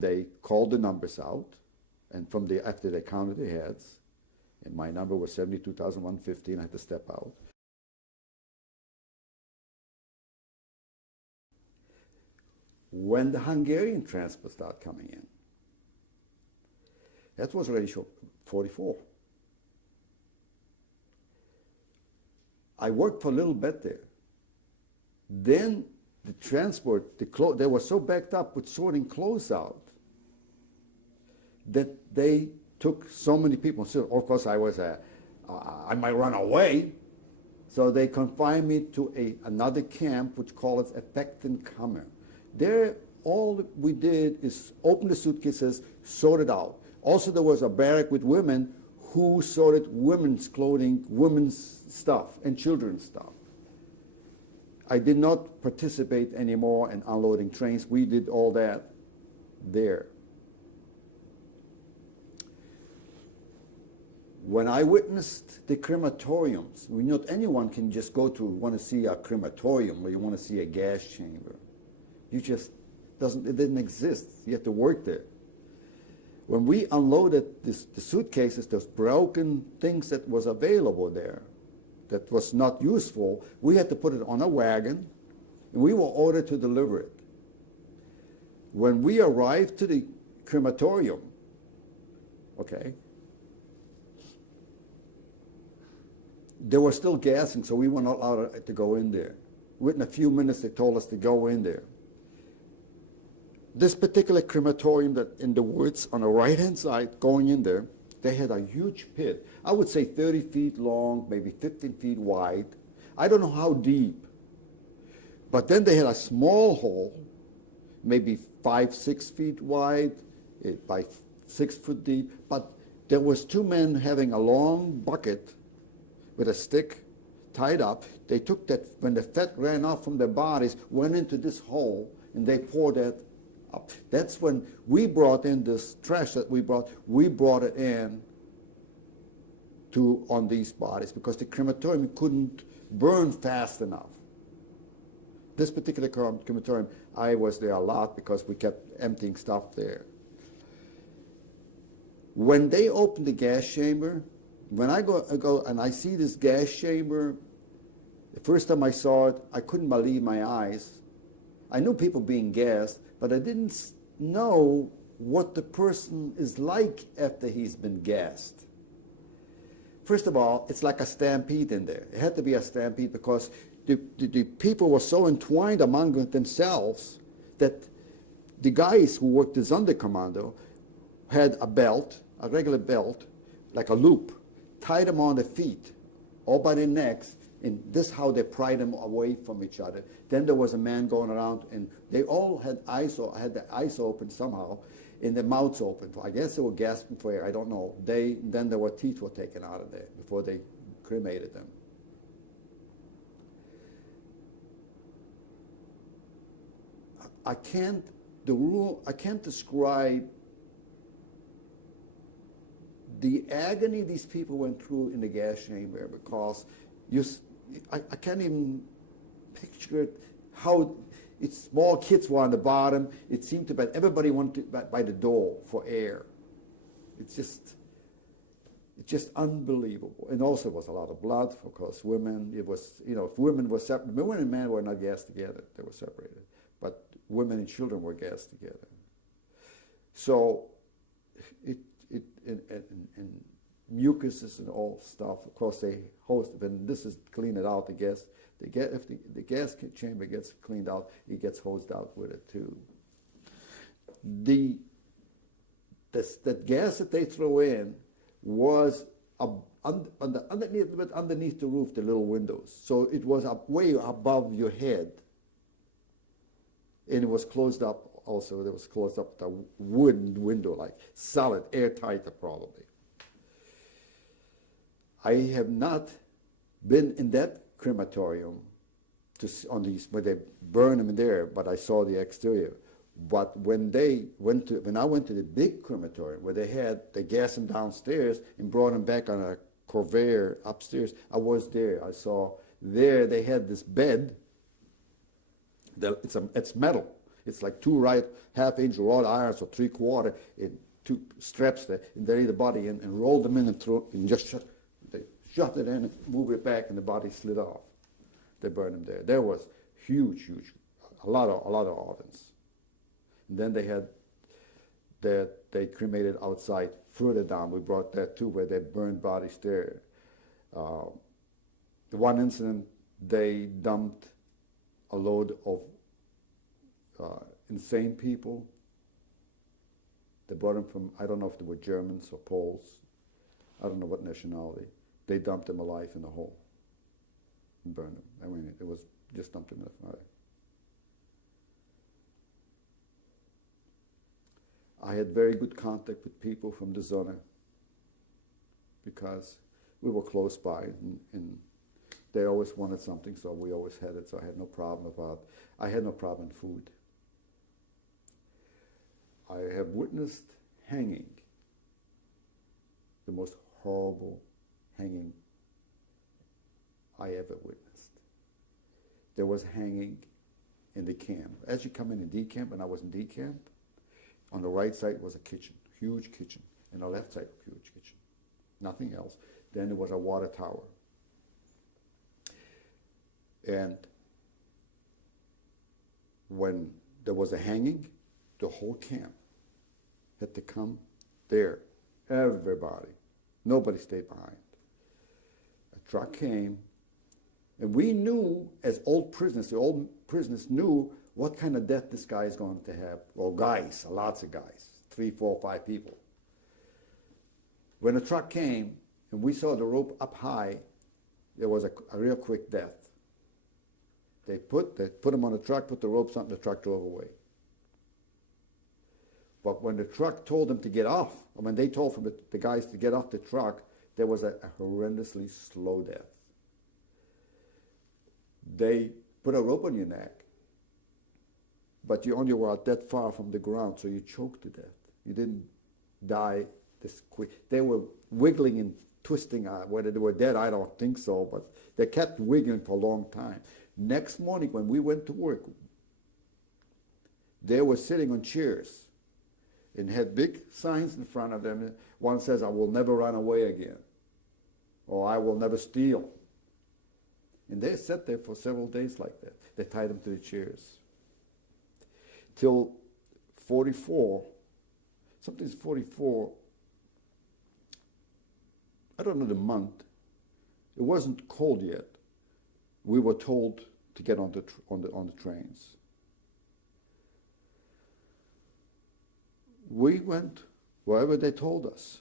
They called the numbers out, and after they counted the heads, and my number was 72,115, I had to step out. When the Hungarian transport started coming in, that was already 44. I worked for a little bit there. Then the transport, they were so backed up with sorting clothes out that they took so many people. So of course I might run away. So they confined me to another camp, which calls Effektenkammer. There, all we did is open the suitcases, sort it out. Also, there was a barrack with women who sorted women's clothing, women's stuff, and children's stuff. I did not participate anymore in unloading trains. We did all that there. When I witnessed the crematoriums, not anyone can just want to see a crematorium or you want to see a gas chamber. It didn't exist. You had to work there. When we unloaded the suitcases, those broken things that was available there, that was not useful, we had to put it on a wagon, and we were ordered to deliver it. When we arrived to the crematorium, okay, they were still gassing, so we were not allowed to go in there. Within a few minutes, they told us to go in there. This particular crematorium that in the woods on the right-hand side, going in there, they had a huge pit. I would say 30 feet long, maybe 15 feet wide. I don't know how deep. But then they had a small hole, maybe 5, 6 feet wide, by 6 foot deep. But there was 2 men having a long bucket with a stick tied up. They took that, when the fat ran off from their bodies, went into this hole, and they poured that up. That's when we brought in this trash that we brought it in on these bodies because the crematorium couldn't burn fast enough. This particular crematorium, I was there a lot because we kept emptying stuff there. When they opened the gas chamber, when I go and I see this gas chamber, the first time I saw it, I couldn't believe my eyes. I knew people being gassed, but I didn't know what the person is like after he's been gassed. First of all, it's like a stampede in there. It had to be a stampede because the people were so entwined among themselves that the guys who worked as under Commando had a belt, a regular belt, like a loop, tied them on the feet, all by their necks, and this is how they pried them away from each other. Then there was a man going around, and they all had their eyes open somehow, and their mouths open. I guess they were gasping for air. I don't know. Then their teeth were taken out of there before they cremated them. I can't describe the agony these people went through in the gas chamber because I can't even picture it, how small kids were on the bottom. It seemed to be everybody wanted by the door for air. It's just unbelievable. And also was a lot of blood, of course. Women, if women were separated, women and men were not gassed together, they were separated. But women and children were gassed together. So and mucuses and all stuff. Of course, they host. When this is clean it out, if the gas chamber gets cleaned out, it gets hosed out with it too. The gas that they throw in was underneath the roof, the little windows. So it was way above your head, and it was closed up. Also, it was closed up with a wooden window, like solid, airtight, probably. I have not been in that crematorium where they burn them in there, but I saw the exterior. But when I went to the big crematorium where they gassed them downstairs and brought them back on a conveyor upstairs, I was there. I saw there they had this bed. It's metal. It's like two right half-inch wrought irons or three-quarter in two straps there, and they lay the body in and rolled them in and threw and just they shut it in and moved it back, and the body slid off. They burned them there. There was huge, a lot of ovens. And then they had that they cremated outside further down. We brought that too, where they burned bodies there. The one incident, they dumped a load of insane people. They brought them from, I don't know if they were Germans or Poles. I don't know what nationality. They dumped them alive in a hole and burned them. I mean, it was just dumped them in the fire. I had very good contact with people from the zone because we were close by, and they always wanted something, so we always had it, so I had no problem in food. I have witnessed hanging, the most horrible hanging I ever witnessed. There was hanging in the camp. As you come in D camp, when I was in D camp, on the right side was a kitchen, huge kitchen, and the left side, huge kitchen, nothing else. Then there was a water tower. And when there was a hanging, the whole camp had to come there. Everybody. Nobody stayed behind. A truck came, and we knew, as old prisoners, the old prisoners knew what kind of death this guy is going to have. Well, guys, lots of guys, 3, 4, 5 people. When the truck came, and we saw the rope up high, there was a real quick death. They put him on the truck, put the ropes on, the truck drove away. But when the truck told them to get off, or when they told from the guys to get off the truck, there was a horrendously slow death. They put a rope on your neck, but you only were out that far from the ground, so you choked to death. You didn't die this quick. They were wiggling and twisting. Whether they were dead, I don't think so, but they kept wiggling for a long time. Next morning, when we went to work, they were sitting on chairs and had big signs in front of them. One says, "I will never run away again," or "I will never steal." And they sat there for several days like that. They tied them to the chairs. Till 44, something's 44, I don't know the month, it wasn't cold yet. We were told to get on the trains. We went wherever they told us.